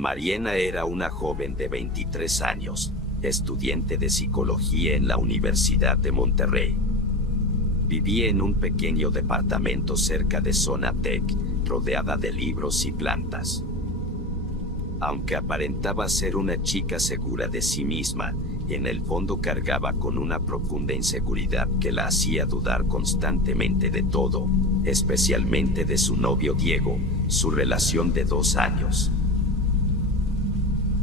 Mariana era una joven de 23 años, estudiante de psicología en la Universidad de Monterrey. Vivía en un pequeño departamento cerca de Zona Tech, rodeada de libros y plantas. Aunque aparentaba ser una chica segura de sí misma, en el fondo cargaba con una profunda inseguridad que la hacía dudar constantemente de todo, especialmente de su novio Diego, su relación de 2 años.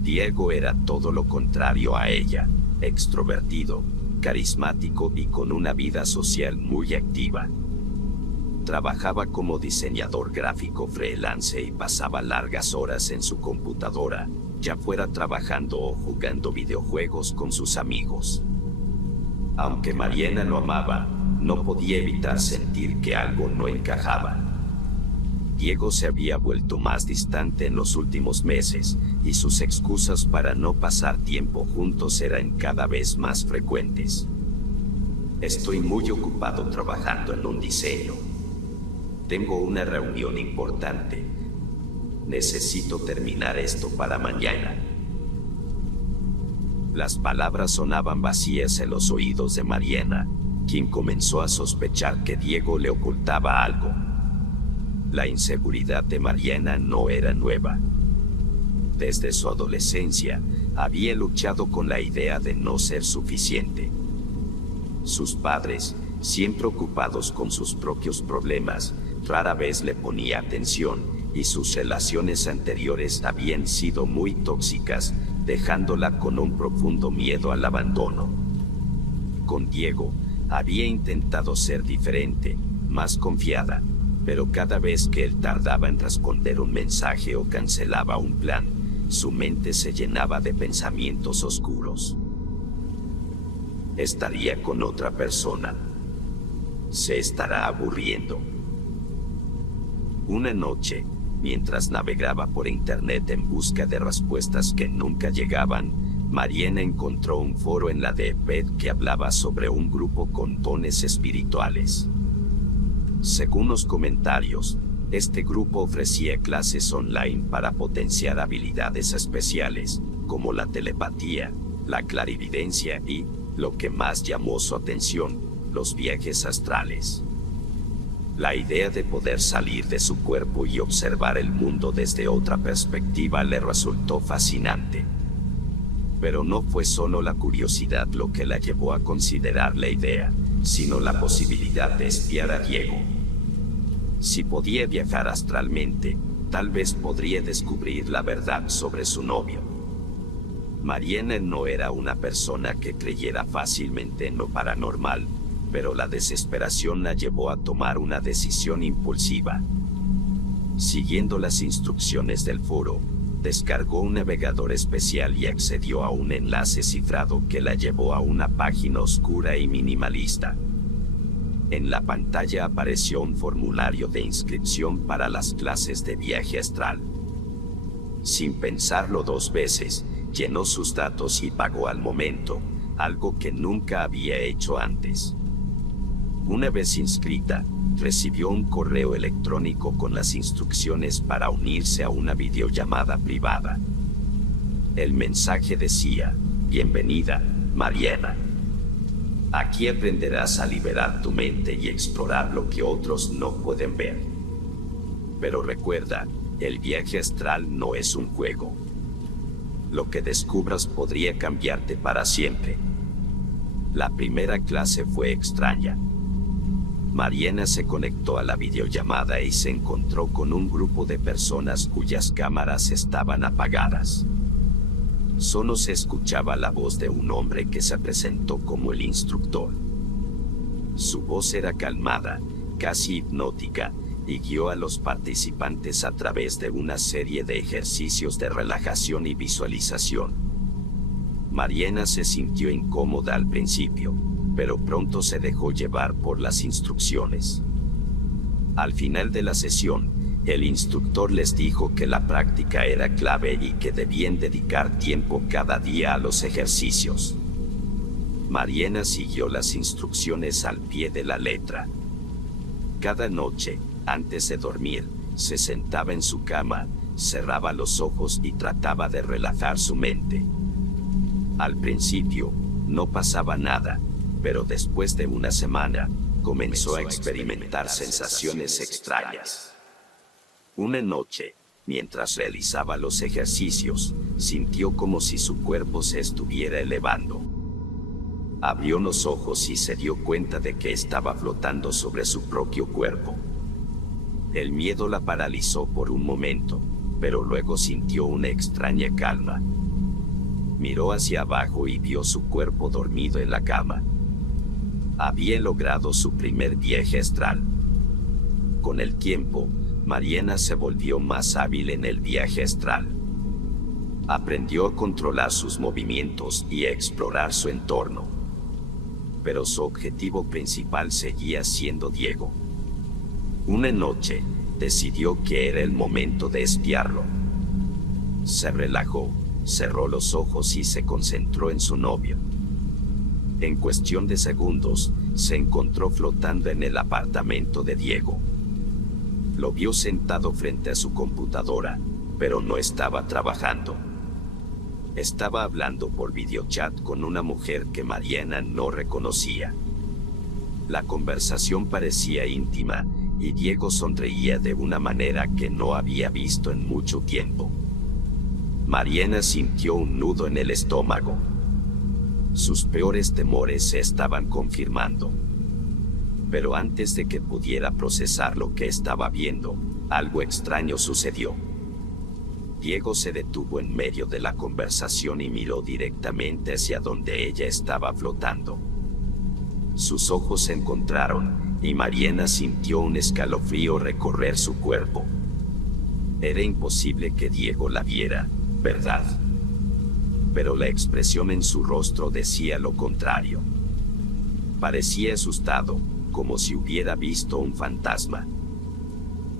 Diego era todo lo contrario a ella, extrovertido, carismático y con una vida social muy activa. Trabajaba como diseñador gráfico freelance y pasaba largas horas en su computadora, ya fuera trabajando o jugando videojuegos con sus amigos. Aunque Mariana lo amaba, no podía evitar sentir que algo no encajaba. Diego se había vuelto más distante en los últimos meses, y sus excusas para no pasar tiempo juntos eran cada vez más frecuentes. Estoy muy ocupado trabajando en un diseño. Tengo una reunión importante. Necesito terminar esto para mañana. Las palabras sonaban vacías en los oídos de Mariana, quien comenzó a sospechar que Diego le ocultaba algo. La inseguridad de Mariana no era nueva. Desde su adolescencia, había luchado con la idea de no ser suficiente. Sus padres, siempre ocupados con sus propios problemas, rara vez le ponía atención, y sus relaciones anteriores habían sido muy tóxicas, dejándola con un profundo miedo al abandono. Con Diego, había intentado ser diferente, más confiada, pero cada vez que él tardaba en responder un mensaje o cancelaba un plan, su mente se llenaba de pensamientos oscuros. Estaría con otra persona. Se estará aburriendo. Una noche, mientras navegaba por internet en busca de respuestas que nunca llegaban, Mariana encontró un foro en la Deep que hablaba sobre un grupo con dones espirituales. Según los comentarios, este grupo ofrecía clases online para potenciar habilidades especiales, como la telepatía, la clarividencia y, lo que más llamó su atención, los viajes astrales. La idea de poder salir de su cuerpo y observar el mundo desde otra perspectiva le resultó fascinante. Pero no fue solo la curiosidad lo que la llevó a considerar la idea, sino la posibilidad de espiar a Diego. Si podía viajar astralmente, tal vez podría descubrir la verdad sobre su novio. Mariana no era una persona que creyera fácilmente en lo paranormal, pero la desesperación la llevó a tomar una decisión impulsiva. Siguiendo las instrucciones del foro, descargó un navegador especial y accedió a un enlace cifrado que la llevó a una página oscura y minimalista. En la pantalla apareció un formulario de inscripción para las clases de viaje astral. Sin pensarlo 2 veces, llenó sus datos y pagó al momento, algo que nunca había hecho antes. Una vez inscrita, recibió un correo electrónico con las instrucciones para unirse a una videollamada privada. El mensaje decía: "Bienvenida, Mariana. Aquí aprenderás a liberar tu mente y explorar lo que otros no pueden ver. Pero recuerda, el viaje astral no es un juego. Lo que descubras podría cambiarte para siempre". La primera clase fue extraña. Mariana se conectó a la videollamada y se encontró con un grupo de personas cuyas cámaras estaban apagadas. Solo se escuchaba la voz de un hombre que se presentó como el instructor. Su voz era calmada, casi hipnótica, y guió a los participantes a través de una serie de ejercicios de relajación y visualización. Mariana se sintió incómoda al principio, pero pronto se dejó llevar por las instrucciones. Al final de la sesión, el instructor les dijo que la práctica era clave y que debían dedicar tiempo cada día a los ejercicios. Mariana siguió las instrucciones al pie de la letra. Cada noche, antes de dormir, se sentaba en su cama, cerraba los ojos y trataba de relajar su mente. Al principio, no pasaba nada, pero después de una semana, comenzó a experimentar sensaciones extrañas. Una noche, mientras realizaba los ejercicios, sintió como si su cuerpo se estuviera elevando. Abrió los ojos y se dio cuenta de que estaba flotando sobre su propio cuerpo. El miedo la paralizó por un momento, pero luego sintió una extraña calma. Miró hacia abajo y vio su cuerpo dormido en la cama. Había logrado su primer viaje astral. Con el tiempo, Mariana se volvió más hábil en el viaje astral. Aprendió a controlar sus movimientos y a explorar su entorno. Pero su objetivo principal seguía siendo Diego. Una noche, decidió que era el momento de espiarlo. Se relajó, cerró los ojos y se concentró en su novio. En cuestión de segundos, se encontró flotando en el apartamento de Diego. Lo vio sentado frente a su computadora, pero no estaba trabajando. Estaba hablando por videochat con una mujer que Mariana no reconocía. La conversación parecía íntima, y Diego sonreía de una manera que no había visto en mucho tiempo. Mariana sintió un nudo en el estómago. Sus peores temores se estaban confirmando. Pero antes de que pudiera procesar lo que estaba viendo, algo extraño sucedió. Diego se detuvo en medio de la conversación y miró directamente hacia donde ella estaba flotando. Sus ojos se encontraron, y Mariana sintió un escalofrío recorrer su cuerpo. Era imposible que Diego la viera, ¿verdad? Pero la expresión en su rostro decía lo contrario. Parecía asustado, como si hubiera visto un fantasma.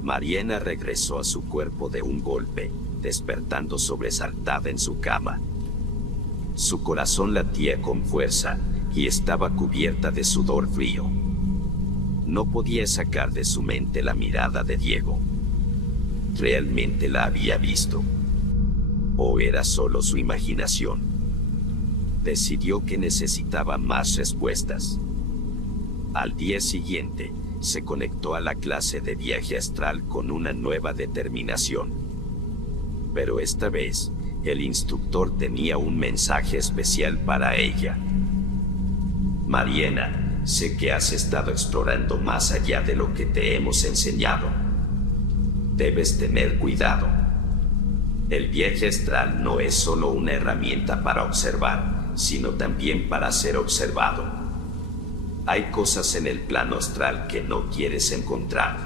Mariana regresó a su cuerpo de un golpe, despertando sobresaltada en su cama. Su corazón latía con fuerza, y estaba cubierta de sudor frío. No podía sacar de su mente la mirada de Diego. ¿Realmente la había visto? ¿O era solo su imaginación? Decidió que necesitaba más respuestas. Al día siguiente, se conectó a la clase de viaje astral con una nueva determinación. Pero esta vez, el instructor tenía un mensaje especial para ella. Mariana, sé que has estado explorando más allá de lo que te hemos enseñado. Debes tener cuidado. El viaje astral no es solo una herramienta para observar, sino también para ser observado. Hay cosas en el plano astral que no quieres encontrar.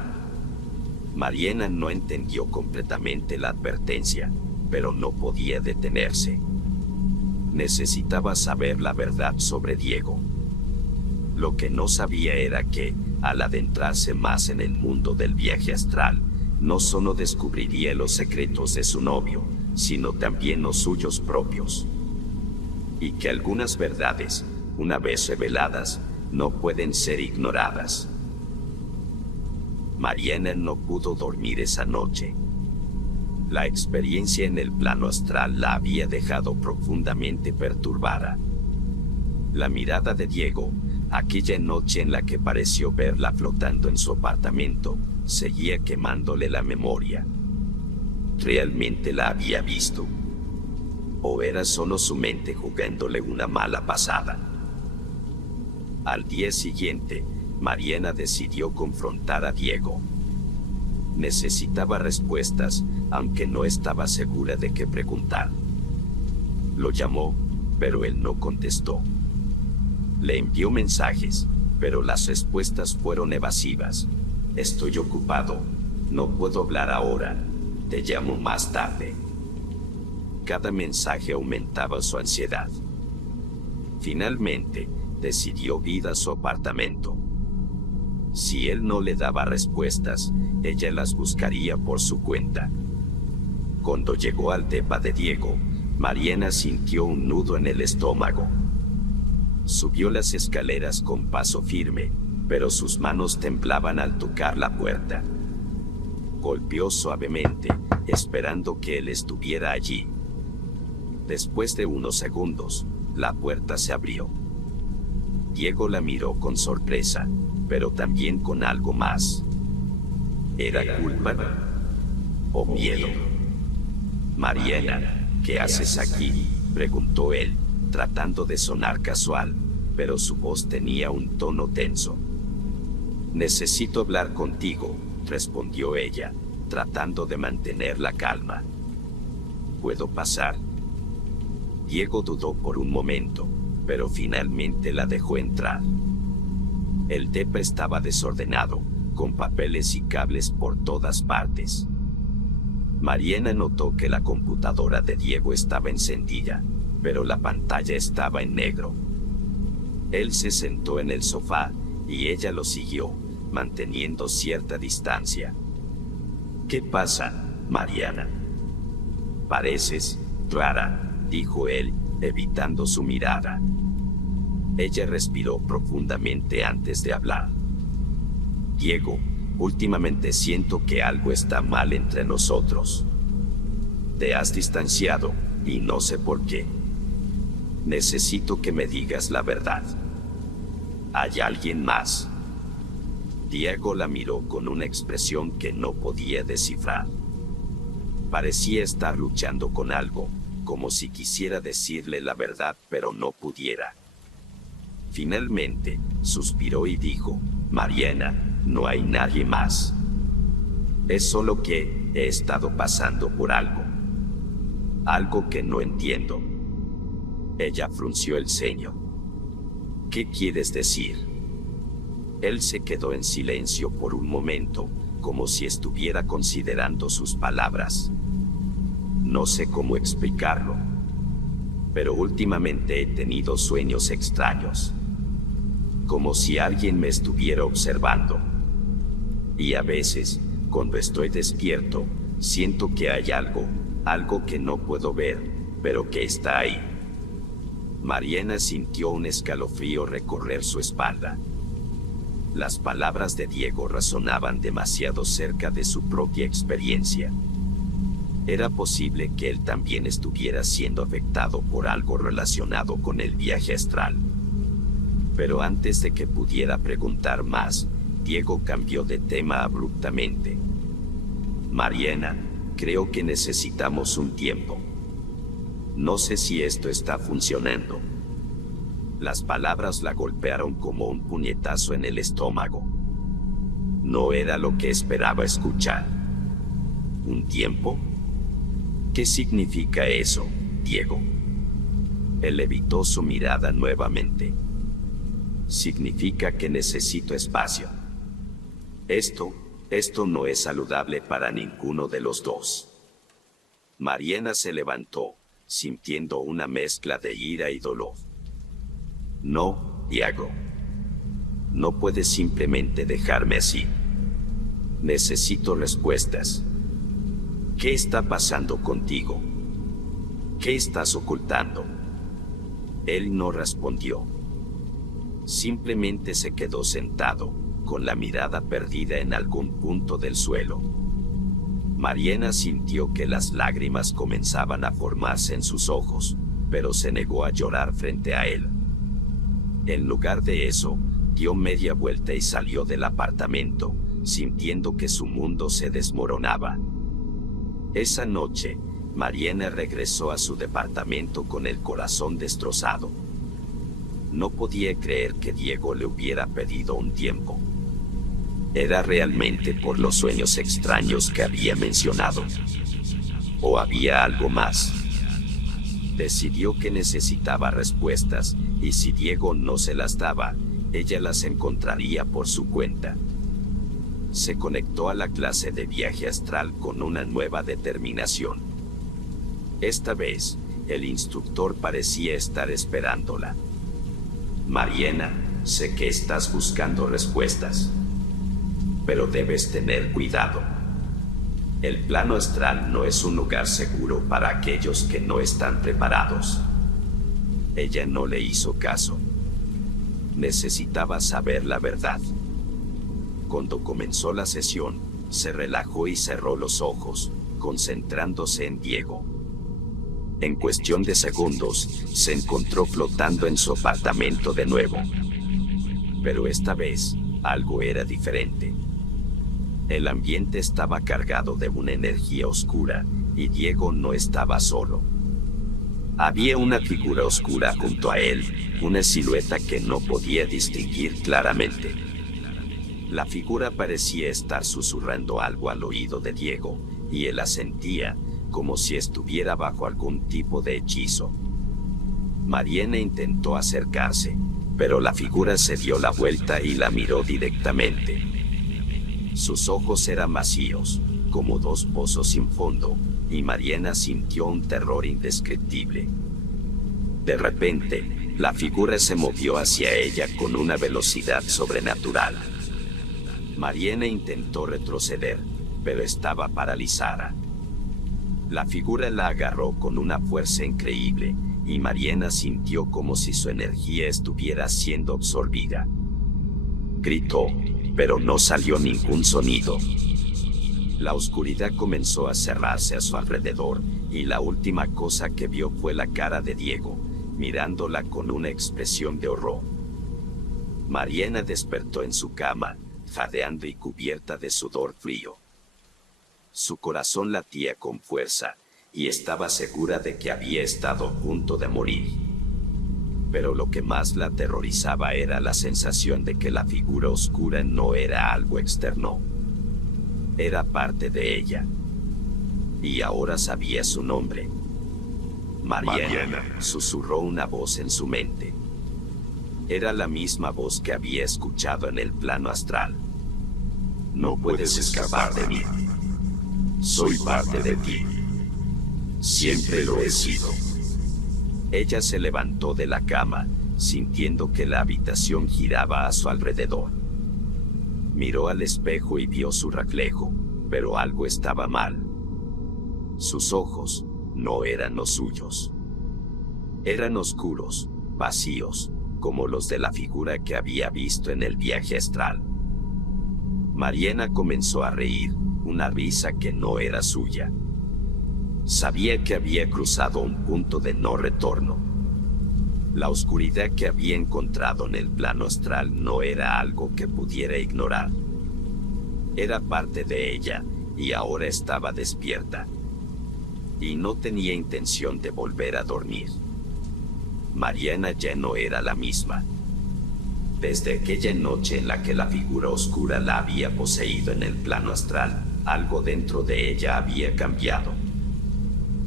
Mariana no entendió completamente la advertencia, pero no podía detenerse. Necesitaba saber la verdad sobre Diego. Lo que no sabía era que, al adentrarse más en el mundo del viaje astral, no solo descubriría los secretos de su novio, sino también los suyos propios. Y que algunas verdades, una vez reveladas, no pueden ser ignoradas. Mariana no pudo dormir esa noche. La experiencia en el plano astral la había dejado profundamente perturbada. La mirada de Diego, aquella noche en la que pareció verla flotando en su apartamento, seguía quemándole la memoria. ¿Realmente la había visto? ¿O era solo su mente jugándole una mala pasada? Al día siguiente, Mariana decidió confrontar a Diego. Necesitaba respuestas, aunque no estaba segura de qué preguntar. Lo llamó, pero él no contestó. Le envió mensajes, pero las respuestas fueron evasivas. Estoy ocupado, no puedo hablar ahora, te llamo más tarde. Cada mensaje aumentaba su ansiedad. Finalmente, decidió ir a su apartamento. Si él no le daba respuestas, ella las buscaría por su cuenta. Cuando llegó al depa de Diego, Mariana sintió un nudo en el estómago. Subió las escaleras con paso firme, pero sus manos temblaban al tocar la puerta. Golpeó suavemente, esperando que él estuviera allí. Después de unos segundos, la puerta se abrió. Diego la miró con sorpresa, pero también con algo más. ¿Era culpa o miedo? Mariana, ¿qué haces aquí?, preguntó él, tratando de sonar casual, pero su voz tenía un tono tenso. Necesito hablar contigo, respondió ella, tratando de mantener la calma. ¿Puedo pasar? Diego dudó por un momento, pero finalmente la dejó entrar. El depa estaba desordenado, con papeles y cables por todas partes. Mariana notó que la computadora de Diego estaba encendida, pero la pantalla estaba en negro. Él se sentó en el sofá, y ella lo siguió, manteniendo cierta distancia. ¿Qué pasa, Mariana? Pareces rara, dijo él, evitando su mirada. Ella respiró profundamente antes de hablar. Diego, últimamente siento que algo está mal entre nosotros. Te has distanciado, y no sé por qué. Necesito que me digas la verdad. ¿Hay alguien más? Diego la miró con una expresión que no podía descifrar. Parecía estar luchando con algo, como si quisiera decirle la verdad pero no pudiera. Finalmente, suspiró y dijo, Mariana, no hay nadie más. Es solo que he estado pasando por algo. Algo que no entiendo. Ella frunció el ceño. ¿Qué quieres decir? Él se quedó en silencio por un momento, como si estuviera considerando sus palabras. No sé cómo explicarlo, pero últimamente he tenido sueños extraños, como si alguien me estuviera observando. Y a veces, cuando estoy despierto, siento que hay algo que no puedo ver, pero que está ahí. Mariana sintió un escalofrío recorrer su espalda. Las palabras de Diego resonaban demasiado cerca de su propia experiencia. Era posible que él también estuviera siendo afectado por algo relacionado con el viaje astral. Pero antes de que pudiera preguntar más, Diego cambió de tema abruptamente. Mariana, creo que necesitamos un tiempo. No sé si esto está funcionando. Las palabras la golpearon como un puñetazo en el estómago. No era lo que esperaba escuchar. ¿Un tiempo? ¿Qué significa eso, Diego? Él evitó su mirada nuevamente. Significa que necesito espacio. Esto no es saludable para ninguno de los dos. Mariana se levantó, sintiendo una mezcla de ira y dolor. No, Diego. No puedes simplemente dejarme así. Necesito respuestas. ¿Qué está pasando contigo? ¿Qué estás ocultando? Él no respondió. Simplemente se quedó sentado, con la mirada perdida en algún punto del suelo. Mariana sintió que las lágrimas comenzaban a formarse en sus ojos, pero se negó a llorar frente a él. En lugar de eso, dio media vuelta y salió del apartamento, sintiendo que su mundo se desmoronaba. Esa noche, Mariana regresó a su departamento con el corazón destrozado. No podía creer que Diego le hubiera pedido un tiempo. ¿Era realmente por los sueños extraños que había mencionado? ¿O había algo más? Decidió que necesitaba respuestas, y si Diego no se las daba, ella las encontraría por su cuenta. Se conectó a la clase de viaje astral con una nueva determinación. Esta vez, el instructor parecía estar esperándola. Mariana, sé que estás buscando respuestas, pero debes tener cuidado. El plano astral no es un lugar seguro para aquellos que no están preparados. Ella no le hizo caso. Necesitaba saber la verdad. Cuando comenzó la sesión, Se relajó y cerró los ojos, concentrándose en Diego. En cuestión de segundos, se encontró flotando en su apartamento de nuevo. Pero esta vez, algo era diferente. El ambiente estaba cargado de una energía oscura, y Diego no estaba solo. Había una figura oscura junto a él, una silueta que no podía distinguir claramente. La figura parecía estar susurrando algo al oído de Diego, y él la sentía, como si estuviera bajo algún tipo de hechizo. Mariana intentó acercarse, pero la figura se dio la vuelta y la miró directamente. Sus ojos eran vacíos, como dos pozos sin fondo, y Mariana sintió un terror indescriptible. De repente, la figura se movió hacia ella con una velocidad sobrenatural. Mariana intentó retroceder, pero estaba paralizada. La figura la agarró con una fuerza increíble, y Mariana sintió como si su energía estuviera siendo absorbida. Gritó, pero no salió ningún sonido. La oscuridad comenzó a cerrarse a su alrededor, y la última cosa que vio fue la cara de Diego, mirándola con una expresión de horror. Mariana despertó en su cama, jadeando y cubierta de sudor frío. Su corazón latía con fuerza, y estaba segura de que había estado a punto de morir. Pero lo que más la aterrorizaba era la sensación de que la figura oscura no era algo externo. Era parte de ella. Y ahora sabía su nombre. Mariana, susurró una voz en su mente. Era la misma voz que había escuchado en el plano astral. No puedes escapar de mí. Soy parte de ti. Siempre lo he sido. Ella se levantó de la cama, sintiendo que la habitación giraba a su alrededor. Miró al espejo y vio su reflejo, pero algo estaba mal. Sus ojos no eran los suyos. Eran oscuros, vacíos, como los de la figura que había visto en el viaje astral. Mariana comenzó a reír, una risa que no era suya. Sabía que había cruzado un punto de no retorno. La oscuridad que había encontrado en el plano astral no era algo que pudiera ignorar. Era parte de ella, y ahora estaba despierta. Y no tenía intención de volver a dormir. Mariana ya no era la misma. Desde aquella noche en la que la figura oscura la había poseído en el plano astral, algo dentro de ella había cambiado.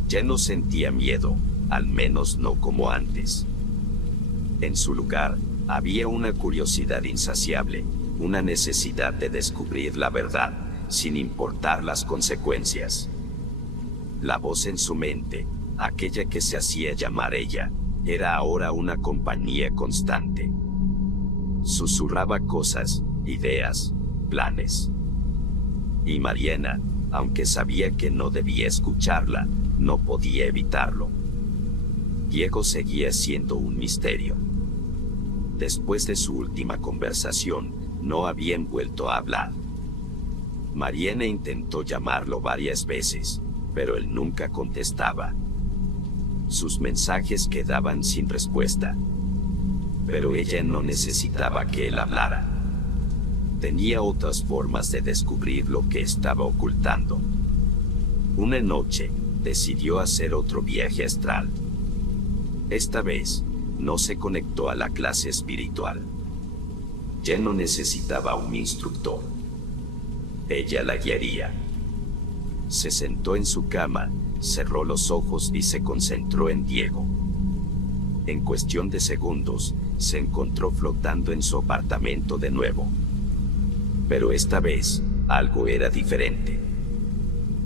Ya no sentía miedo, al menos no como antes. En su lugar, había una curiosidad insaciable, una necesidad de descubrir la verdad, sin importar las consecuencias. La voz en su mente, aquella que se hacía llamar ella, era ahora una compañía constante. Susurraba cosas, ideas, planes. Y Mariana, aunque sabía que no debía escucharla, no podía evitarlo. Diego seguía siendo un misterio. Después de su última conversación, no habían vuelto a hablar. Mariana intentó llamarlo varias veces, pero él nunca contestaba. Sus mensajes quedaban sin respuesta. Pero ella no necesitaba que él hablara. Tenía otras formas de descubrir lo que estaba ocultando. Una noche, decidió hacer otro viaje astral. Esta vez, no se conectó a la clase espiritual. Ya no necesitaba un instructor. Ella la guiaría. Se sentó en su cama, cerró los ojos y se concentró en Diego. En cuestión de segundos, se encontró flotando en su apartamento de nuevo. Pero esta vez, algo era diferente.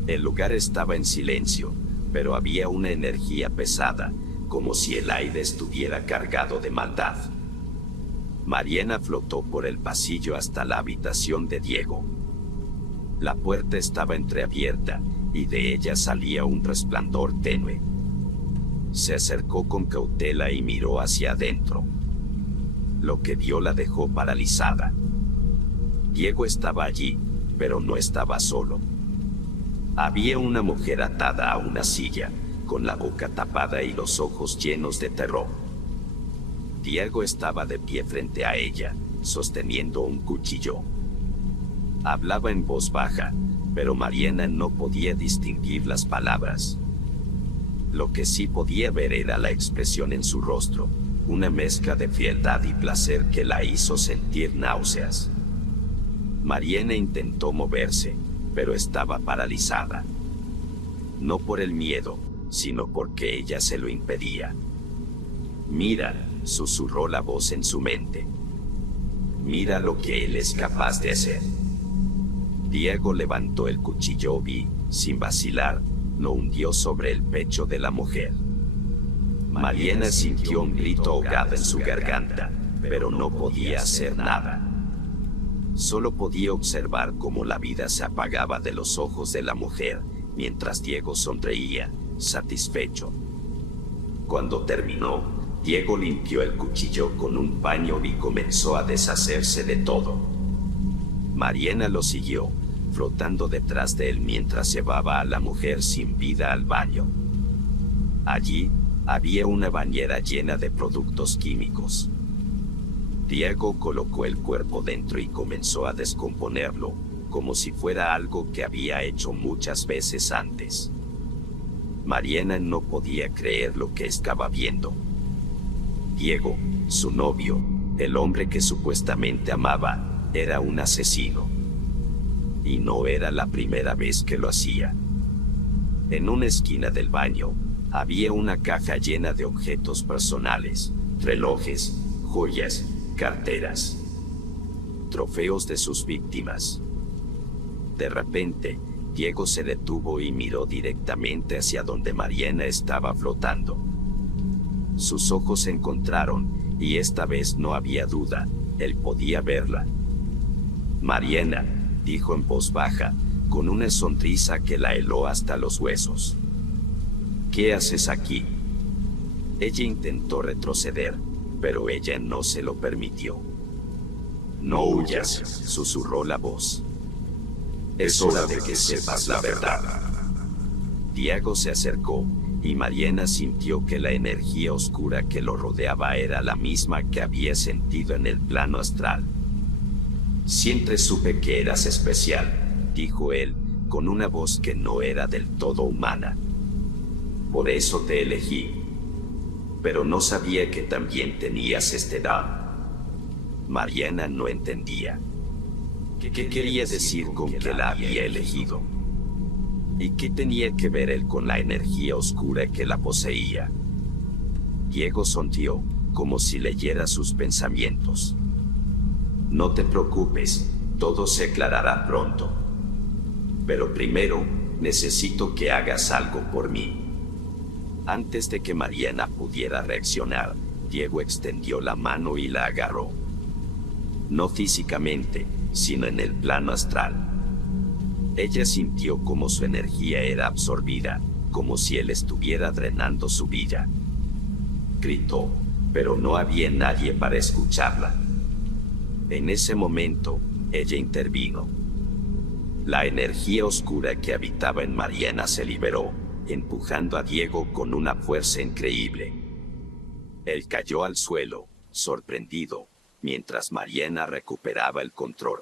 El lugar estaba en silencio, pero había una energía pesada, como si el aire estuviera cargado de maldad. Mariana flotó por el pasillo hasta la habitación de Diego. La puerta estaba entreabierta, y de ella salía un resplandor tenue. Se acercó con cautela y miró hacia adentro. Lo que vio la dejó paralizada. Diego estaba allí, pero no estaba solo. Había una mujer atada a una silla, con la boca tapada y los ojos llenos de terror. Diego estaba de pie frente a ella, sosteniendo un cuchillo. Hablaba en voz baja, pero Mariana no podía distinguir las palabras. Lo que sí podía ver era la expresión en su rostro, una mezcla de frialdad y placer que la hizo sentir náuseas. Mariana intentó moverse, pero estaba paralizada. No por el miedo, sino porque ella se lo impedía. «Mira», susurró la voz en su mente. «Mira lo que él es capaz de hacer». Diego levantó el cuchillo y, sin vacilar, lo hundió sobre el pecho de la mujer. Mariana sintió un grito ahogado en su garganta, pero no podía hacer nada. Solo podía observar cómo la vida se apagaba de los ojos de la mujer, mientras Diego sonreía, satisfecho. Cuando terminó, Diego limpió el cuchillo con un paño y comenzó a deshacerse de todo. Mariana lo siguió, flotando detrás de él mientras llevaba a la mujer sin vida al baño. Allí, había una bañera llena de productos químicos. Diego colocó el cuerpo dentro y comenzó a descomponerlo, como si fuera algo que había hecho muchas veces antes. Mariana no podía creer lo que estaba viendo. Diego, su novio, el hombre que supuestamente amaba, era un asesino. Y no era la primera vez que lo hacía. En una esquina del baño, había una caja llena de objetos personales, relojes, joyas, carteras, trofeos de sus víctimas. De repente, Diego se detuvo y miró directamente hacia donde Mariana estaba flotando. Sus ojos se encontraron, y esta vez no había duda, él podía verla. «Mariana», dijo en voz baja, con una sonrisa que la heló hasta los huesos. «¿Qué haces aquí?» Ella intentó retroceder, pero ella no se lo permitió. «No huyas», susurró la voz. «Es hora de que sepas la verdad». Diego se acercó, y Mariana sintió que la energía oscura que lo rodeaba era la misma que había sentido en el plano astral. «Siempre supe que eras especial», dijo él, con una voz que no era del todo humana. «Por eso te elegí. Pero no sabía que también tenías este don». Mariana no entendía. ¿Qué quería decir con que la había elegido? ¿Y qué tenía que ver él con la energía oscura que la poseía? Diego sonrió, como si leyera sus pensamientos. «No te preocupes, todo se aclarará pronto. Pero primero, necesito que hagas algo por mí». Antes de que Mariana pudiera reaccionar, Diego extendió la mano y la agarró. No físicamente, sino en el plano astral. Ella sintió como su energía era absorbida, como si él estuviera drenando su vida. Gritó, pero no había nadie para escucharla. En ese momento, ella intervino. La energía oscura que habitaba en Mariana se liberó, empujando a Diego con una fuerza increíble. Él cayó al suelo, sorprendido, mientras Mariana recuperaba el control.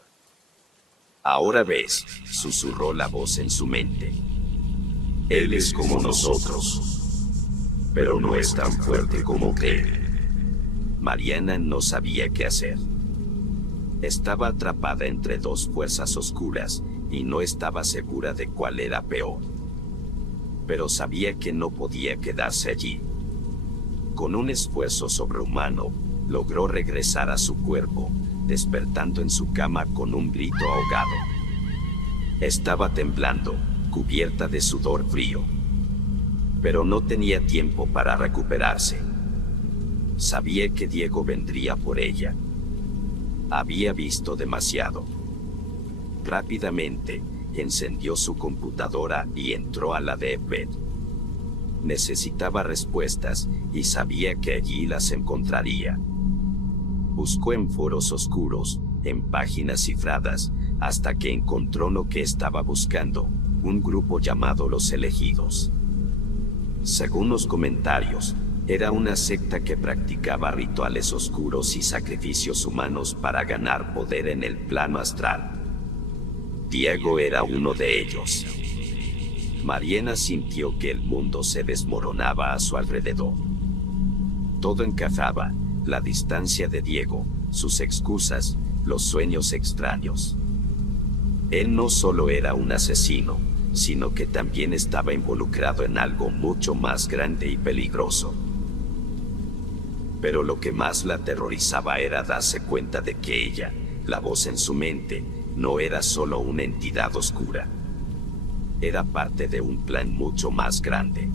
«Ahora ves», susurró la voz en su mente. «Él es como nosotros, pero no es tan fuerte como cree». Mariana no sabía qué hacer. Estaba atrapada entre dos fuerzas oscuras y no estaba segura de cuál era peor. Pero sabía que no podía quedarse allí. Con un esfuerzo sobrehumano, logró regresar a su cuerpo, despertando en su cama con un grito ahogado. Estaba temblando, cubierta de sudor frío. Pero no tenía tiempo para recuperarse. Sabía que Diego vendría por ella. Había visto demasiado. Rápidamente, encendió su computadora y entró a la Deep. Necesitaba respuestas y sabía que allí las encontraría. Buscó en foros oscuros, en páginas cifradas, hasta que encontró lo que estaba buscando, un grupo llamado Los Elegidos. Según los comentarios, era una secta que practicaba rituales oscuros y sacrificios humanos para ganar poder en el plano astral. Diego era uno de ellos. Mariana sintió que el mundo se desmoronaba a su alrededor. Todo encajaba, la distancia de Diego, sus excusas, los sueños extraños. Él no solo era un asesino, sino que también estaba involucrado en algo mucho más grande y peligroso. Pero lo que más la aterrorizaba era darse cuenta de que ella, la voz en su mente, no era solo una entidad oscura. Era parte de un plan mucho más grande.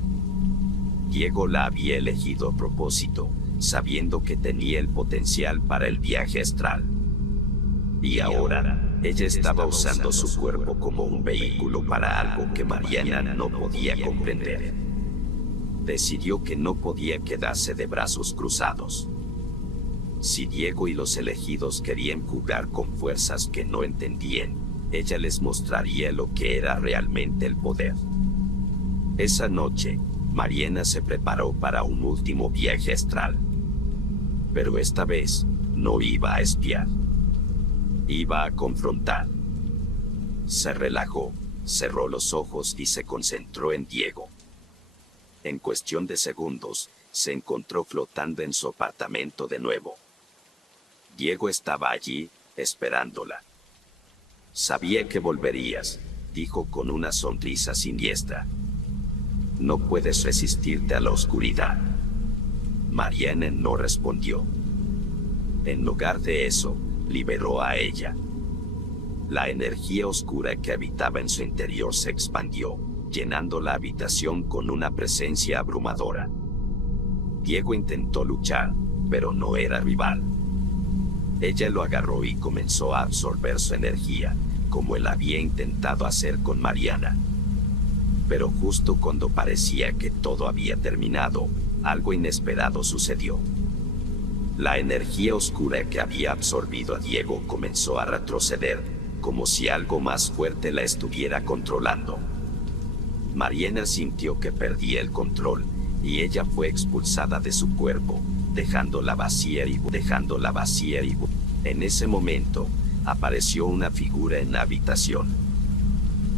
Diego la había elegido a propósito, sabiendo que tenía el potencial para el viaje astral. Y ahora, ella estaba usando su cuerpo como un vehículo para algo que Mariana no podía comprender. Decidió que no podía quedarse de brazos cruzados. Si Diego y los elegidos querían jugar con fuerzas que no entendían, ella les mostraría lo que era realmente el poder. Esa noche, Mariana se preparó para un último viaje astral. Pero esta vez, no iba a espiar. Iba a confrontar. Se relajó, cerró los ojos y se concentró en Diego. En cuestión de segundos, se encontró flotando en su apartamento de nuevo. Diego estaba allí, esperándola. Sabía que volverías, dijo con una sonrisa siniestra. No puedes resistirte a la oscuridad. Mariana no respondió. En lugar de eso, liberó a ella. La energía oscura que habitaba en su interior se expandió, llenando la habitación con una presencia abrumadora. Diego intentó luchar, pero no era rival. Ella lo agarró y comenzó a absorber su energía, como él había intentado hacer con Mariana. Pero justo cuando parecía que todo había terminado, algo inesperado sucedió. La energía oscura que había absorbido a Diego comenzó a retroceder, como si algo más fuerte la estuviera controlando. Mariana sintió que perdía el control, y ella fue expulsada de su cuerpo, dejándola vacía. En ese momento, apareció una figura en la habitación.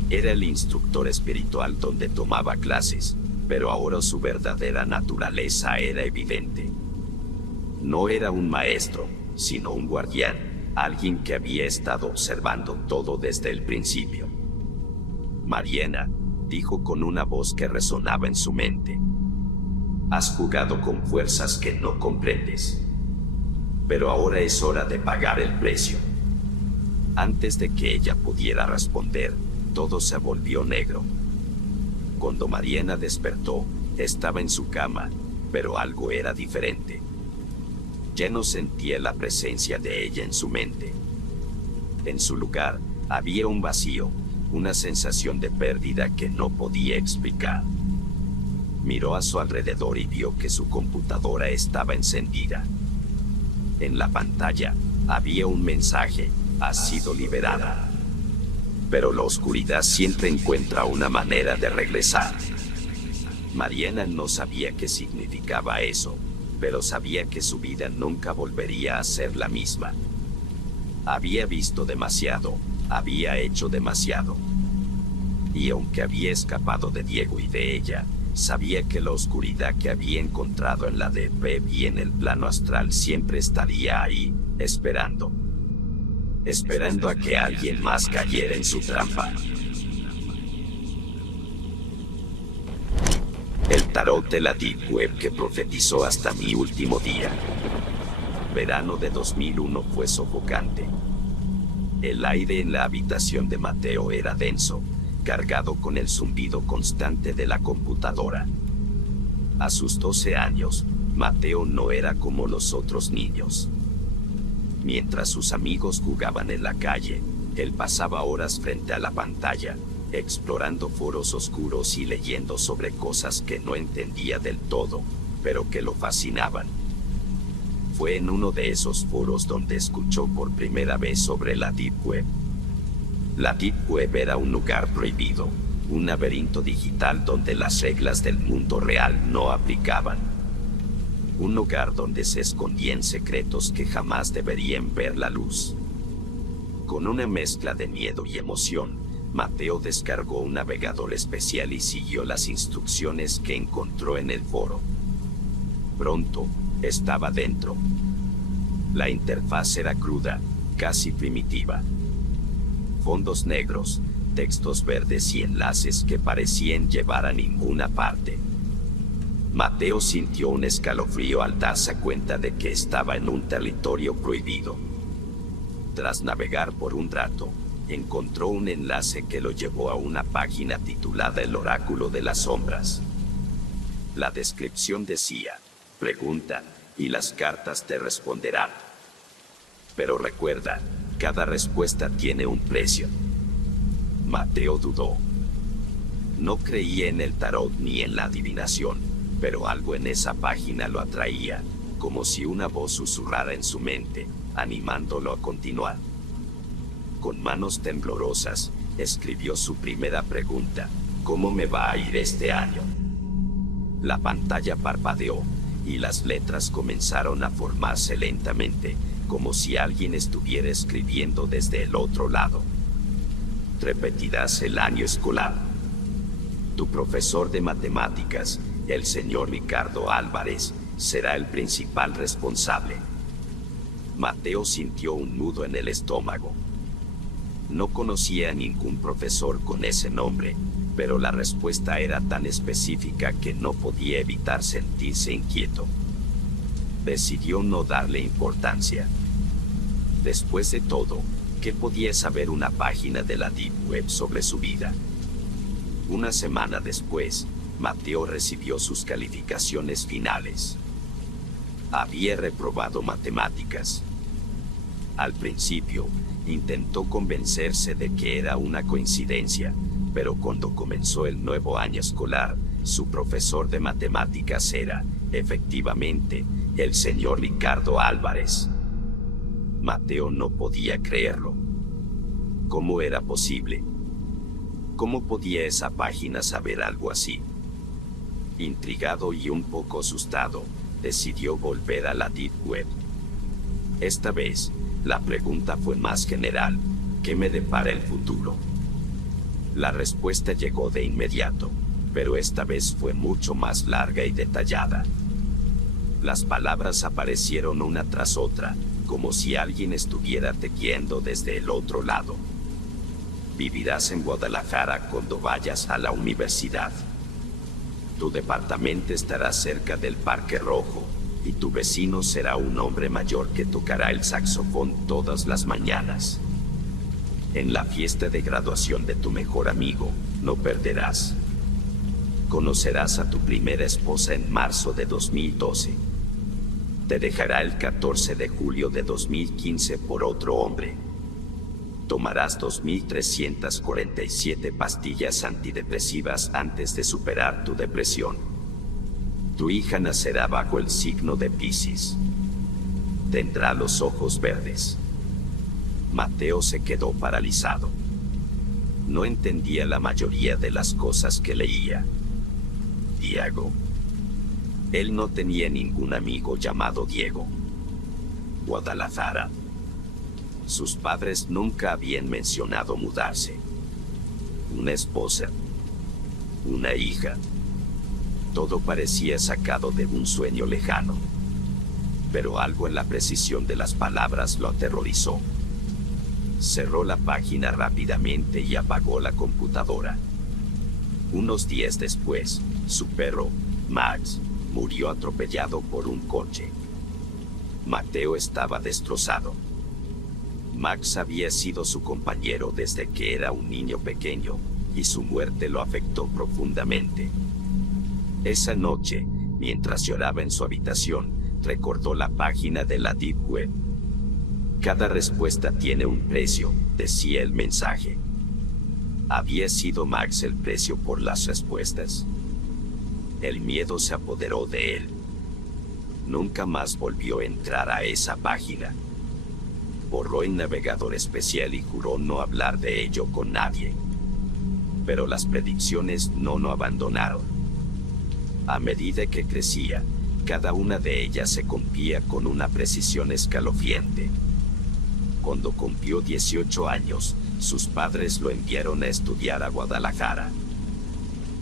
Era el instructor espiritual donde tomaba clases, pero ahora su verdadera naturaleza era evidente. No era un maestro, sino un guardián, alguien que había estado observando todo desde el principio. Mariana, dijo con una voz que resonaba en su mente. Has jugado con fuerzas que no comprendes. Pero ahora es hora de pagar el precio. Antes de que ella pudiera responder, todo se volvió negro. Cuando Mariana despertó, estaba en su cama, pero algo era diferente. Ya no sentía la presencia de ella en su mente. En su lugar, había un vacío, una sensación de pérdida que no podía explicar. Miró a su alrededor y vio que su computadora estaba encendida. En la pantalla, había un mensaje: has sido liberada. Pero la oscuridad siempre encuentra una manera de regresar. Mariana no sabía qué significaba eso, pero sabía que su vida nunca volvería a ser la misma. Había visto demasiado, había hecho demasiado. Y aunque había escapado de Diego y de ella, sabía que la oscuridad que había encontrado en la DP y en el plano astral siempre estaría ahí, esperando a que alguien más cayera en su trampa. El tarot de la Deep Web que profetizó hasta mi último día. Verano de 2001 fue sofocante. El aire en la habitación de Mateo era denso, cargado con el zumbido constante de la computadora. A sus 12 años, Mateo no era como los otros niños. Mientras sus amigos jugaban en la calle, él pasaba horas frente a la pantalla, explorando foros oscuros y leyendo sobre cosas que no entendía del todo, pero que lo fascinaban. Fue en uno de esos foros donde escuchó por primera vez sobre la Deep Web. La Deep Web era un lugar prohibido, un laberinto digital donde las reglas del mundo real no aplicaban. Un lugar donde se escondían secretos que jamás deberían ver la luz. Con una mezcla de miedo y emoción, Mateo descargó un navegador especial y siguió las instrucciones que encontró en el foro. Pronto, estaba dentro. La interfaz era cruda, casi primitiva. Fondos negros, textos verdes y enlaces que parecían llevar a ninguna parte. Mateo sintió un escalofrío al darse cuenta de que estaba en un territorio prohibido. Tras navegar por un rato, encontró un enlace que lo llevó a una página titulada El Oráculo de las Sombras. La descripción decía: pregunta, y las cartas te responderán. Pero recuerda, cada respuesta tiene un precio. Mateo dudó. No creía en el tarot ni en la adivinación, pero algo en esa página lo atraía, como si una voz susurrara en su mente, animándolo a continuar. Con manos temblorosas, escribió su primera pregunta: ¿cómo me va a ir este año? La pantalla parpadeó, y las letras comenzaron a formarse lentamente, como si alguien estuviera escribiendo desde el otro lado. Repetirás el año escolar. Tu profesor de matemáticas, el señor Ricardo Álvarez, será el principal responsable. Mateo sintió un nudo en el estómago. No conocía a ningún profesor con ese nombre, pero la respuesta era tan específica que no podía evitar sentirse inquieto. Decidió no darle importancia. Después de todo, ¿qué podía saber una página de la Deep Web sobre su vida? Una semana después, Mateo recibió sus calificaciones finales. Había reprobado matemáticas. Al principio, intentó convencerse de que era una coincidencia, pero cuando comenzó el nuevo año escolar, su profesor de matemáticas era, efectivamente, el señor Ricardo Álvarez. Mateo no podía creerlo. ¿Cómo era posible? ¿Cómo podía esa página saber algo así? Intrigado y un poco asustado, decidió volver a la Deep Web. Esta vez, la pregunta fue más general: ¿qué me depara el futuro? La respuesta llegó de inmediato, pero esta vez fue mucho más larga y detallada. Las palabras aparecieron una tras otra, como si alguien estuviera tejiendo desde el otro lado. Vivirás en Guadalajara cuando vayas a la universidad. Tu departamento estará cerca del Parque Rojo, y tu vecino será un hombre mayor que tocará el saxofón todas las mañanas. En la fiesta de graduación de tu mejor amigo, no perderás. Conocerás a tu primera esposa en marzo de 2012. Te dejará el 14 de julio de 2015 por otro hombre. Tomarás 2.347 pastillas antidepresivas antes de superar tu depresión. Tu hija nacerá bajo el signo de Piscis. Tendrá los ojos verdes. Mateo se quedó paralizado. No entendía la mayoría de las cosas que leía. Diego. Él no tenía ningún amigo llamado Diego. Guadalajara. Sus padres nunca habían mencionado mudarse. Una esposa. Una hija. Todo parecía sacado de un sueño lejano. Pero algo en la precisión de las palabras lo aterrorizó. Cerró la página rápidamente y apagó la computadora. Unos días después, su perro, Max, murió atropellado por un coche. Mateo estaba destrozado. Max había sido su compañero desde que era un niño pequeño, y su muerte lo afectó profundamente. Esa noche, mientras lloraba en su habitación, recordó la página de la Deep Web. Cada respuesta tiene un precio, decía el mensaje. ¿Había sido Max el precio por las respuestas? El miedo se apoderó de él. Nunca más volvió a entrar a esa página. borró el navegador especial y juró no hablar de ello con nadie. Pero las predicciones no lo abandonaron. A medida que crecía, cada una de ellas se cumplía con una precisión escalofriante. Cuando cumplió 18 años, sus padres lo enviaron a estudiar a Guadalajara.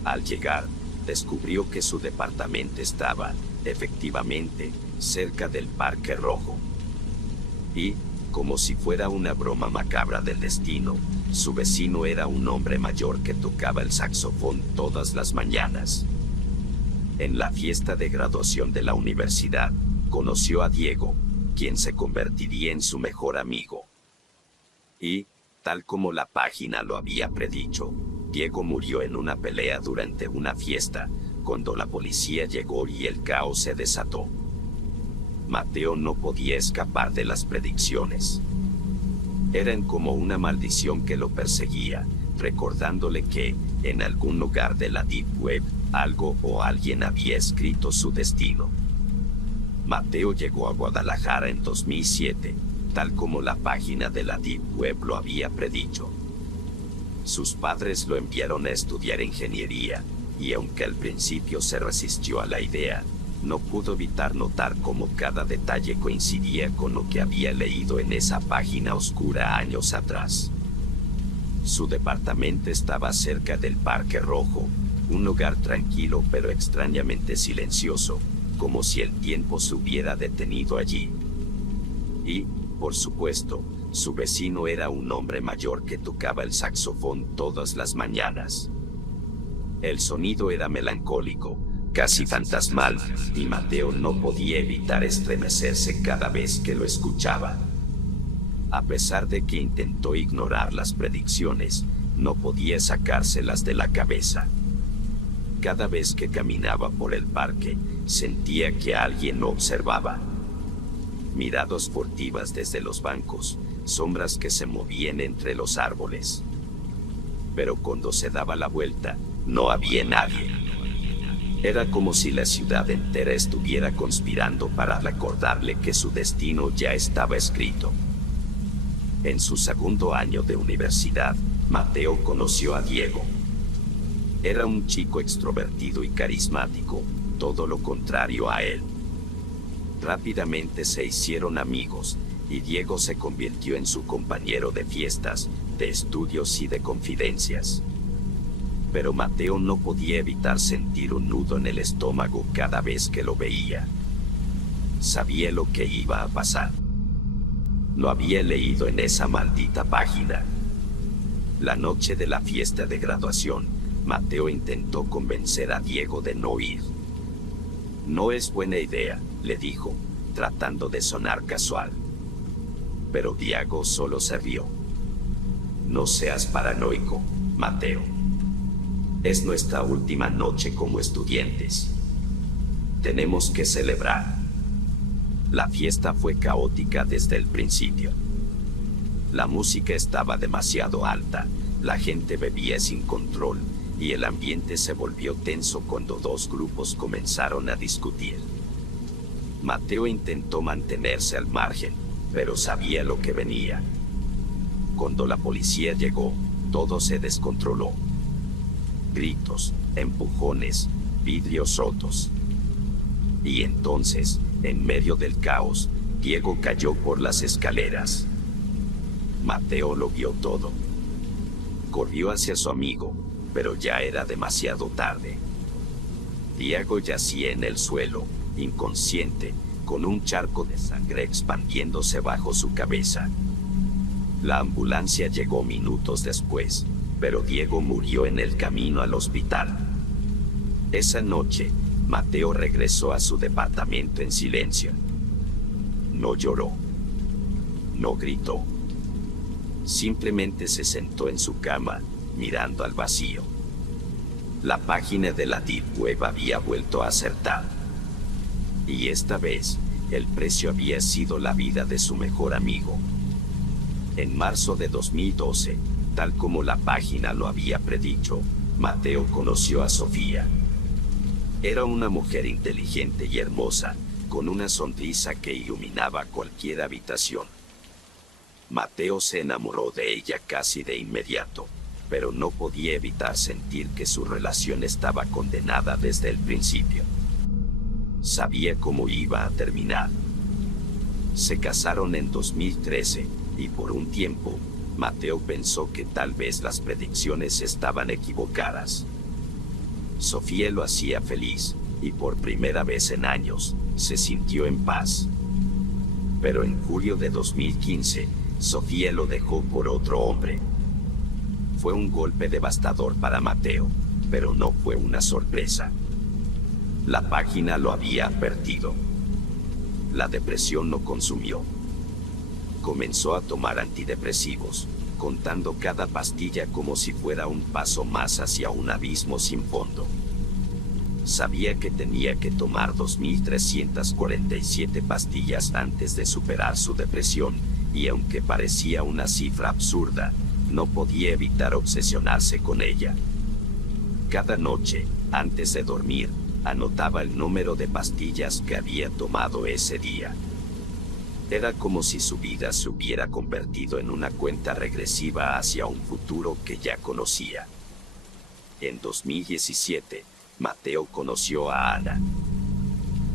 Al llegar, descubrió que su departamento estaba, efectivamente, cerca del Parque Rojo. Y, como si fuera una broma macabra del destino, su vecino era un hombre mayor que tocaba el saxofón todas las mañanas. En la fiesta de graduación de la universidad, conoció a Diego, quien se convertiría en su mejor amigo. Y, tal como la página lo había predicho, Diego murió en una pelea durante una fiesta, cuando la policía llegó y el caos se desató. Mateo no podía escapar de las predicciones. Eran como una maldición que lo perseguía, recordándole que, en algún lugar de la Deep Web, algo o alguien había escrito su destino. Mateo llegó a Guadalajara en 2007, tal como la página de la Deep Web lo había predicho. Sus padres lo enviaron a estudiar ingeniería, y aunque al principio se resistió a la idea, no pudo evitar notar cómo cada detalle coincidía con lo que había leído en esa página oscura años atrás. Su departamento estaba cerca del Parque Rojo, un lugar tranquilo pero extrañamente silencioso, como si el tiempo se hubiera detenido allí. Y, por supuesto, su vecino era un hombre mayor que tocaba el saxofón todas las mañanas. El sonido era melancólico, casi fantasmal, y Mateo no podía evitar estremecerse cada vez que lo escuchaba. A pesar de que intentó ignorar las predicciones, no podía sacárselas de la cabeza. Cada vez que caminaba por el parque, sentía que alguien lo observaba. Miradas furtivas desde los bancos, sombras que se movían entre los árboles. Pero cuando se daba la vuelta, no había nadie. Era como si la ciudad entera estuviera conspirando para recordarle que su destino ya estaba escrito. En su segundo año de universidad, Mateo conoció a Diego. Era un chico extrovertido y carismático, todo lo contrario a él. Rápidamente se hicieron amigos, y Diego se convirtió en su compañero de fiestas, de estudios y de confidencias. Pero Mateo no podía evitar sentir un nudo en el estómago cada vez que lo veía. Sabía lo que iba a pasar. Lo había leído en esa maldita página. La noche de la fiesta de graduación, Mateo intentó convencer a Diego de no ir. No es buena idea, le dijo, tratando de sonar casual. Pero Diego solo se rió. No seas paranoico, Mateo. Es nuestra última noche como estudiantes. Tenemos que celebrar. La fiesta fue caótica desde el principio. La música estaba demasiado alta, la gente bebía sin control, y el ambiente se volvió tenso cuando dos grupos comenzaron a discutir. Mateo intentó mantenerse al margen, pero sabía lo que venía. Cuando la policía llegó, todo se descontroló. Gritos, empujones, vidrios rotos. Y entonces, en medio del caos, Diego cayó por las escaleras. Mateo lo vio todo. Corrió hacia su amigo, pero ya era demasiado tarde. Diego yacía en el suelo, inconsciente, con un charco de sangre expandiéndose bajo su cabeza. La ambulancia llegó minutos después, pero Diego murió en el camino al hospital. Esa noche, Mateo regresó a su departamento en silencio. No lloró. No gritó. Simplemente se sentó en su cama, mirando al vacío. La página de la Deep Web había vuelto a acertar. Y esta vez, el precio había sido la vida de su mejor amigo. En marzo de 2012, tal como la página lo había predicho, Mateo conoció a Sofía. Era una mujer inteligente y hermosa, con una sonrisa que iluminaba cualquier habitación. Mateo se enamoró de ella casi de inmediato, pero no podía evitar sentir que su relación estaba condenada desde el principio. Sabía cómo iba a terminar. Se casaron en 2013, y por un tiempo, Mateo pensó que tal vez las predicciones estaban equivocadas. Sofía lo hacía feliz, y por primera vez en años, se sintió en paz. Pero en julio de 2015, Sofía lo dejó por otro hombre. Fue un golpe devastador para Mateo, pero no fue una sorpresa. La página lo había advertido. La depresión lo consumió. Comenzó a tomar antidepresivos, contando cada pastilla como si fuera un paso más hacia un abismo sin fondo. Sabía que tenía que tomar 2.347 pastillas antes de superar su depresión, y aunque parecía una cifra absurda, no podía evitar obsesionarse con ella. Cada noche, antes de dormir, anotaba el número de pastillas que había tomado ese día. Era como si su vida se hubiera convertido en una cuenta regresiva hacia un futuro que ya conocía. En 2017, Mateo conoció a Ana.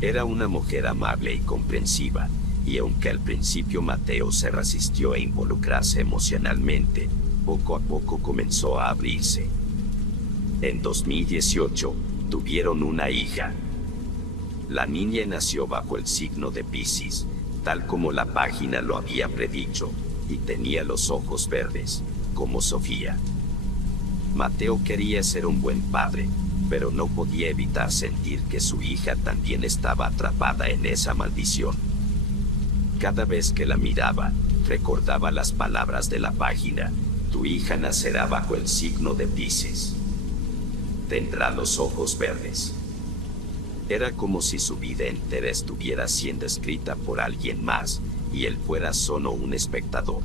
Era una mujer amable y comprensiva, y aunque al principio Mateo se resistió a involucrarse emocionalmente, poco a poco comenzó a abrirse. En 2018, tuvieron una hija. La niña nació bajo el signo de Piscis, tal como la página lo había predicho, y tenía los ojos verdes, como Sofía. Mateo quería ser un buen padre, pero no podía evitar sentir que su hija también estaba atrapada en esa maldición. Cada vez que la miraba, recordaba las palabras de la página: tu hija nacerá bajo el signo de Piscis. Tendrá los ojos verdes. Era como si su vida entera estuviera siendo escrita por alguien más, y él fuera solo un espectador.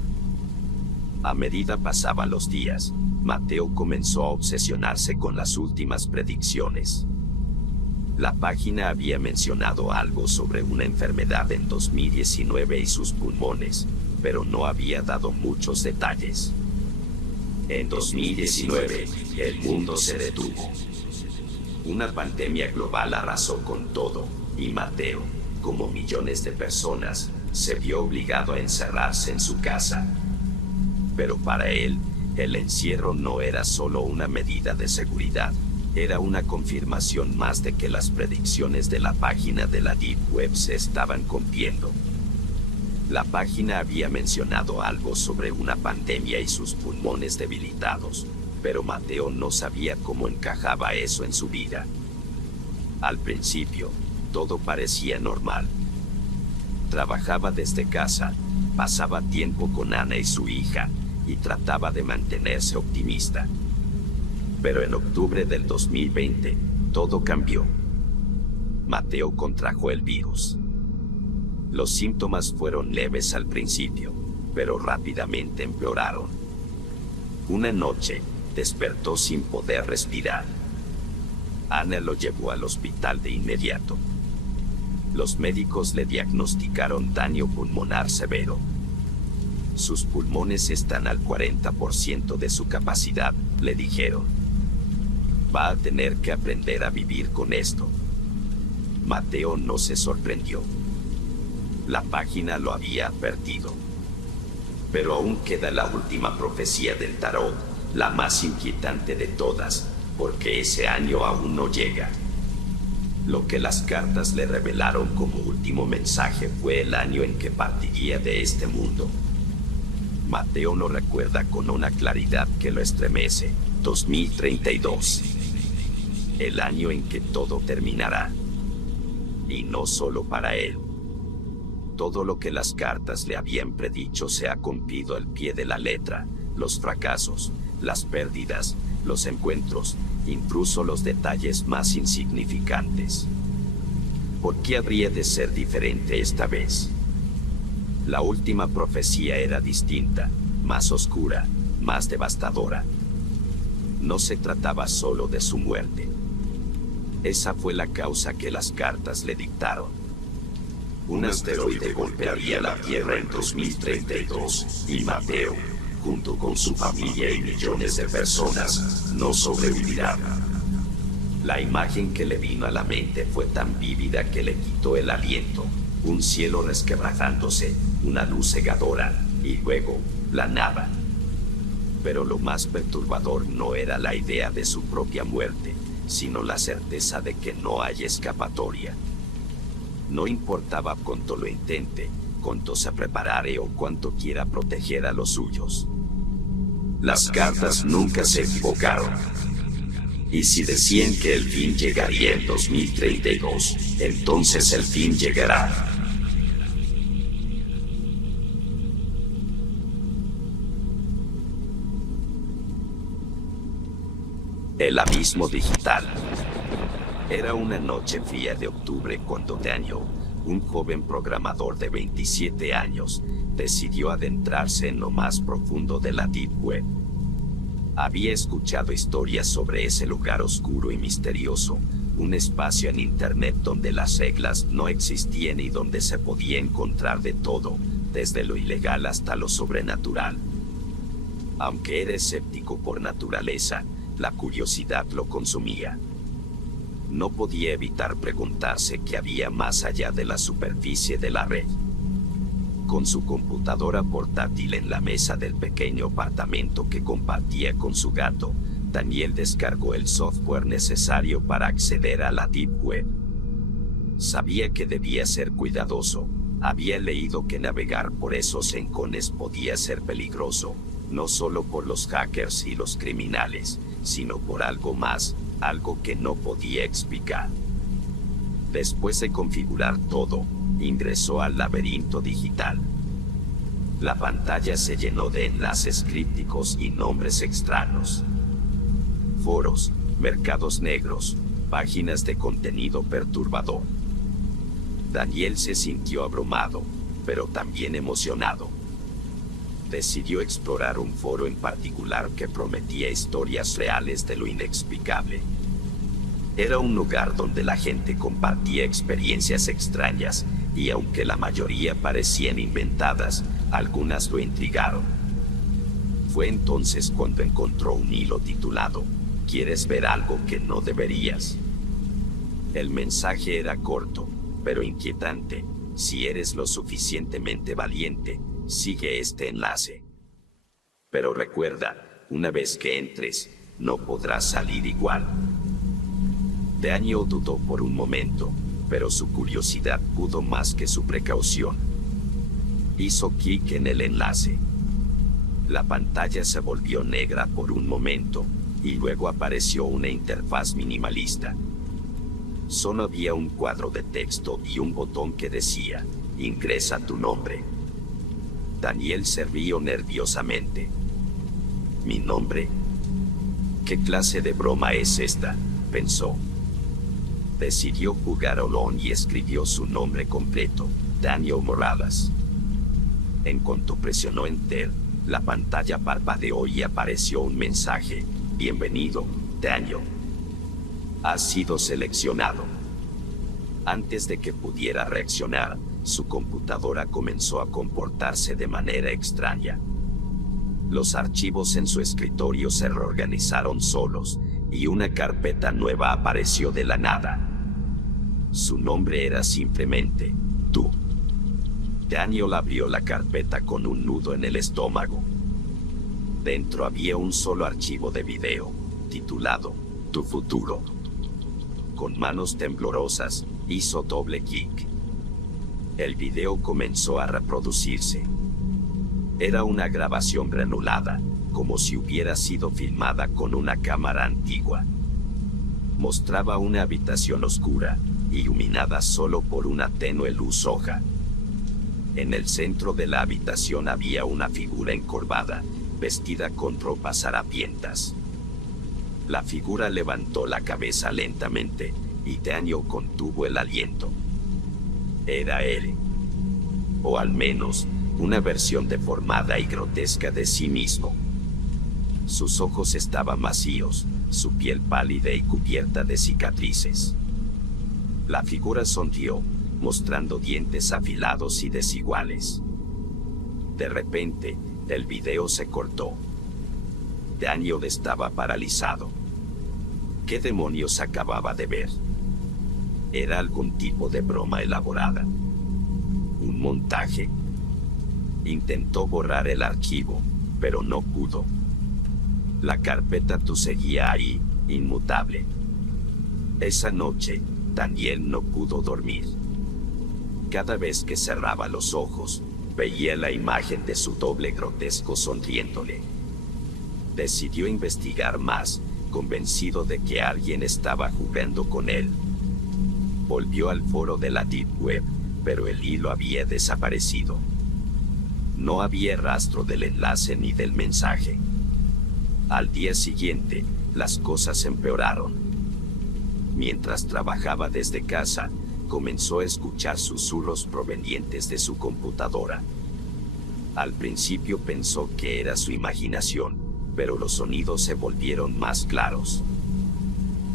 A medida pasaban los días, Mateo comenzó a obsesionarse con las últimas predicciones. La página había mencionado algo sobre una enfermedad en 2019 y sus pulmones, pero no había dado muchos detalles. En 2019, el mundo se detuvo. Una pandemia global arrasó con todo, y Mateo, como millones de personas, se vio obligado a encerrarse en su casa. Pero para él, el encierro no era solo una medida de seguridad, era una confirmación más de que las predicciones de la página de la Deep Web se estaban cumpliendo. La página había mencionado algo sobre una pandemia y sus pulmones debilitados, pero Mateo no sabía cómo encajaba eso en su vida. Al principio, todo parecía normal. Trabajaba desde casa, pasaba tiempo con Ana y su hija, y trataba de mantenerse optimista. Pero en octubre del 2020, todo cambió. Mateo contrajo el virus. Los síntomas fueron leves al principio, pero rápidamente empeoraron. Una noche, despertó sin poder respirar. Ana lo llevó al hospital de inmediato. Los médicos le diagnosticaron daño pulmonar severo. Sus pulmones están al 40% de su capacidad, le dijeron. Va a tener que aprender a vivir con esto. Mateo no se sorprendió. La página lo había advertido. Pero aún queda la última profecía del tarot, la más inquietante de todas, porque ese año aún no llega. Lo que las cartas le revelaron como último mensaje fue el año en que partiría de este mundo. Mateo lo recuerda con una claridad que lo estremece: 2032. El año en que todo terminará. Y no solo para él. Todo lo que las cartas le habían predicho se ha cumplido al pie de la letra: los fracasos, las pérdidas, los encuentros, incluso los detalles más insignificantes. ¿Por qué habría de ser diferente esta vez? La última profecía era distinta, más oscura, más devastadora. No se trataba solo de su muerte. Esa fue la causa que las cartas le dictaron. Un asteroide golpearía la Tierra en 2032 y Mateo, junto con su familia y millones de personas, no sobrevivirán. La imagen que le vino a la mente fue tan vívida que le quitó el aliento. Un cielo resquebrajándose, una luz cegadora, y luego, la nada. Pero lo más perturbador no era la idea de su propia muerte, sino la certeza de que no hay escapatoria. No importaba cuánto lo intente, cuánto se preparare o cuánto quiera proteger a los suyos. Las cartas nunca se equivocaron. Y si decían que el fin llegaría en 2032, entonces el fin llegará. El abismo digital. Era una noche fría de octubre cuando Daniel, un joven programador de 27 años, decidió adentrarse en lo más profundo de la Deep Web. Había escuchado historias sobre ese lugar oscuro y misterioso, un espacio en Internet donde las reglas no existían y donde se podía encontrar de todo, desde lo ilegal hasta lo sobrenatural. Aunque era escéptico por naturaleza, la curiosidad lo consumía. No podía evitar preguntarse qué había más allá de la superficie de la red. Con su computadora portátil en la mesa del pequeño apartamento que compartía con su gato, Daniel descargó el software necesario para acceder a la Deep Web. Sabía que debía ser cuidadoso. Había leído que navegar por esos rincones podía ser peligroso, no solo por los hackers y los criminales, sino por algo más, algo que no podía explicar. Después de configurar todo, ingresó al laberinto digital. La pantalla se llenó de enlaces crípticos y nombres extraños. Foros, mercados negros, páginas de contenido perturbador. Daniel se sintió abrumado, pero también emocionado. Decidió explorar un foro en particular que prometía historias reales de lo inexplicable. Era un lugar donde la gente compartía experiencias extrañas, y aunque la mayoría parecían inventadas, algunas lo intrigaron. Fue entonces cuando encontró un hilo titulado ¿Quieres ver algo que no deberías? El mensaje era corto, pero inquietante. Si eres lo suficientemente valiente, sigue este enlace. Pero recuerda, una vez que entres, no podrás salir igual. Daniel dudó por un momento, pero su curiosidad pudo más que su precaución. Hizo clic en el enlace. La pantalla se volvió negra por un momento, y luego apareció una interfaz minimalista. Solo había un cuadro de texto y un botón que decía, ingresa tu nombre. Daniel se rió nerviosamente. ¿Mi nombre? ¿Qué clase de broma es esta?, pensó. Decidió jugar olón y escribió su nombre completo, Daniel Morales. En cuanto presionó Enter, la pantalla parpadeó y apareció un mensaje. Bienvenido, Daniel. Has sido seleccionado. Antes de que pudiera reaccionar, su computadora comenzó a comportarse de manera extraña. Los archivos en su escritorio se reorganizaron solos, y una carpeta nueva apareció de la nada. Su nombre era simplemente Tú. Daniel abrió la carpeta con un nudo en el estómago. Dentro había un solo archivo de video, titulado Tu futuro. Con manos temblorosas, hizo doble clic. El video comenzó a reproducirse. Era una grabación granulada, como si hubiera sido filmada con una cámara antigua. Mostraba una habitación oscura, iluminada solo por una tenue luz roja. En el centro de la habitación había una figura encorvada, vestida con ropas harapientas. La figura levantó la cabeza lentamente, y Daniel contuvo el aliento. Era él. O al menos, una versión deformada y grotesca de sí mismo. Sus ojos estaban vacíos, su piel pálida y cubierta de cicatrices. La figura sonrió, mostrando dientes afilados y desiguales. De repente, el video se cortó. Daniel estaba paralizado. ¿Qué demonios acababa de ver? ¿Era algún tipo de broma elaborada? ¿Un montaje? Intentó borrar el archivo, pero no pudo. La carpeta seguía ahí, inmutable. Esa noche, Daniel no pudo dormir. Cada vez que cerraba los ojos, veía la imagen de su doble grotesco sonriéndole. Decidió investigar más, convencido de que alguien estaba jugando con él. Volvió al foro de la Deep Web, pero el hilo había desaparecido. No había rastro del enlace ni del mensaje. Al día siguiente, las cosas empeoraron. Mientras trabajaba desde casa, comenzó a escuchar susurros provenientes de su computadora. Al principio pensó que era su imaginación, pero los sonidos se volvieron más claros.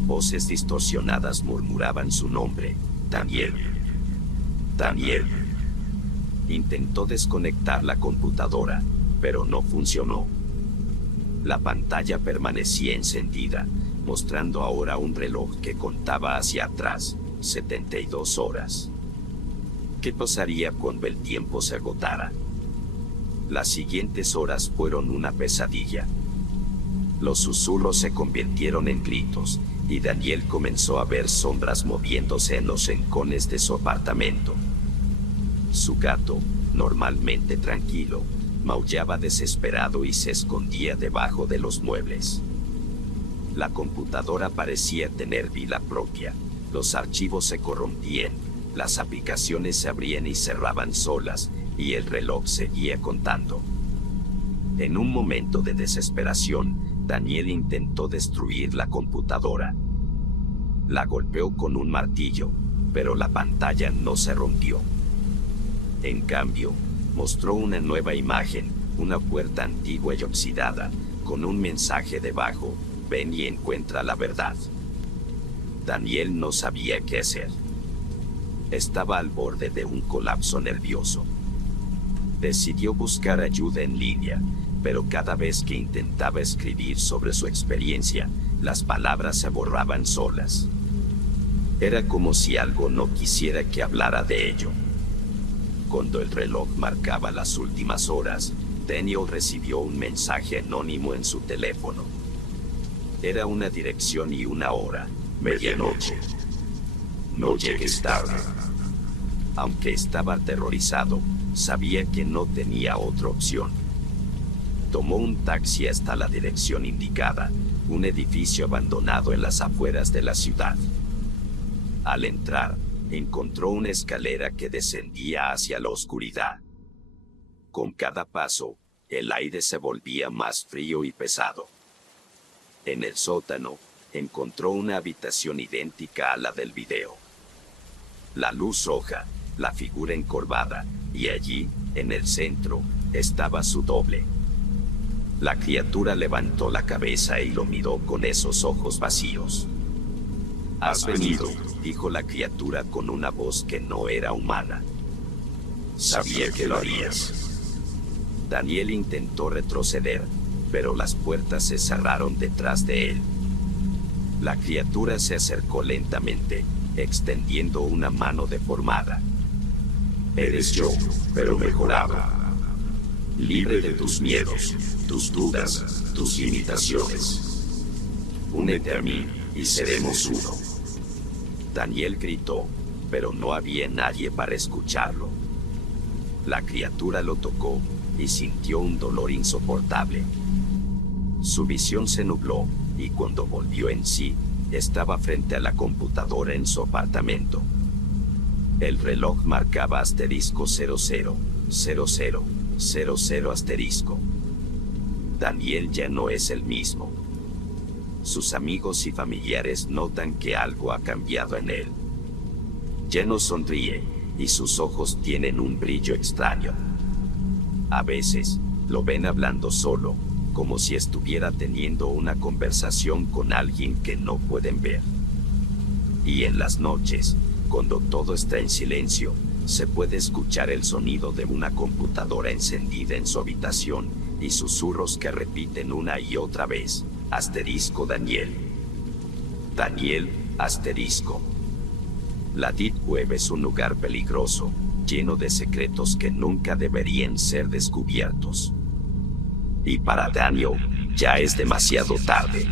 Voces distorsionadas murmuraban su nombre: Daniel. Daniel. Intentó desconectar la computadora, pero no funcionó. La pantalla permanecía encendida, mostrando ahora un reloj que contaba hacia atrás, 72 horas. ¿Qué pasaría cuando el tiempo se agotara? Las siguientes horas fueron una pesadilla. Los susurros se convirtieron en gritos, y Daniel comenzó a ver sombras moviéndose en los rincones de su apartamento. Su gato, normalmente tranquilo, maullaba desesperado y se escondía debajo de los muebles. La computadora parecía tener vida propia. Los archivos se corrompían, las aplicaciones se abrían y cerraban solas, y el reloj seguía contando. En un momento de desesperación, Daniel intentó destruir la computadora. La golpeó con un martillo, pero la pantalla no se rompió. En cambio, mostró una nueva imagen, una puerta antigua y oxidada, con un mensaje debajo: ven y encuentra la verdad. Daniel no sabía qué hacer. Estaba al borde de un colapso nervioso. Decidió buscar ayuda en línea, pero cada vez que intentaba escribir sobre su experiencia, las palabras se borraban solas. Era como si algo no quisiera que hablara de ello. Cuando el reloj marcaba las últimas horas, Daniel recibió un mensaje anónimo en su teléfono. Era una dirección y una hora: medianoche. No llegues tarde. Aunque estaba aterrorizado, sabía que no tenía otra opción. Tomó un taxi hasta la dirección indicada, un edificio abandonado en las afueras de la ciudad. Al entrar, encontró una escalera que descendía hacia la oscuridad. Con cada paso, el aire se volvía más frío y pesado. En el sótano, encontró una habitación idéntica a la del video. La luz roja, la figura encorvada, y allí, en el centro, estaba su doble. La criatura levantó la cabeza y lo miró con esos ojos vacíos. «Has venido», dijo la criatura con una voz que no era humana. «Sabía que lo harías». Daniel intentó retroceder, pero las puertas se cerraron detrás de él. La criatura se acercó lentamente, extendiendo una mano deformada. «Eres yo, pero mejorado. Libre de tus miedos, tus dudas, tus limitaciones. Únete a mí y seremos uno». Daniel gritó, pero no había nadie para escucharlo. La criatura lo tocó y sintió un dolor insoportable. Su visión se nubló, y cuando volvió en sí, estaba frente a la computadora en su apartamento. El reloj marcaba *000000 asterisco. Daniel ya no es el mismo. Sus amigos y familiares notan que algo ha cambiado en él. Ya no sonríe, y sus ojos tienen un brillo extraño. A veces, lo ven hablando solo, como si estuviera teniendo una conversación con alguien que no pueden ver. Y en las noches, Cuando todo está en silencio, se puede escuchar el sonido de una computadora encendida en su habitación y susurros que repiten una y otra vez. Asterisco Daniel. Daniel, asterisco. La Deep Web es un lugar peligroso, lleno de secretos que nunca deberían ser descubiertos. Y para Daniel, ya es demasiado tarde.